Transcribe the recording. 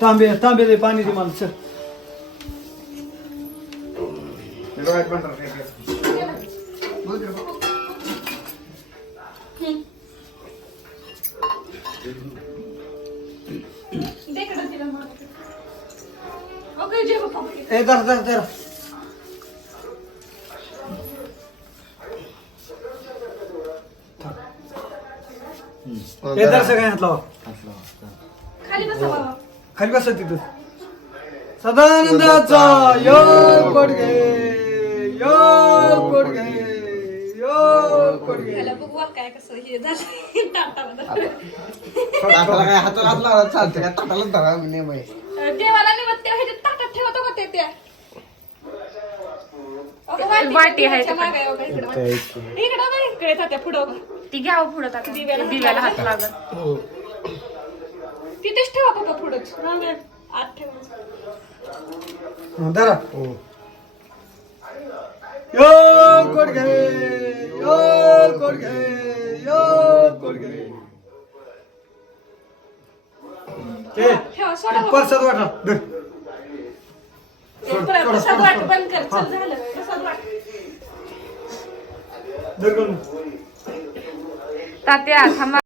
तांबे तांबे दे पाणी दे मला चल. दे ए जरा जरा जरा ए जरा सगळ्या हात लावा खाली बसा बाबा. खाली बसा तिथं. सदानंदाचा योग कोडगे योग कोडगे योग कोडगे त्याला बघू काय कसं हे झालं. हाताला काय हाताला हात लावला चालतं काय ताटालाच धरा म्हणे बाई त्या वाटी आहे इकडं. इकडं बघ, इकडे तात्या पुढं. ती घ्यावं पुढं टाका. दिव्याला हात दिव्याला हात लागत तिथेच ठेवा पप्पा पुढंच. आत ठेवा. हा, धरा. योग कोडगे योग कोडगे योग कोडगे ए ठेवा सोडा. परसाद वाटा. धर. प्रसाद वाट बंद कर चल झालं. प्रसाद वाट धर करून तात्या थांबा.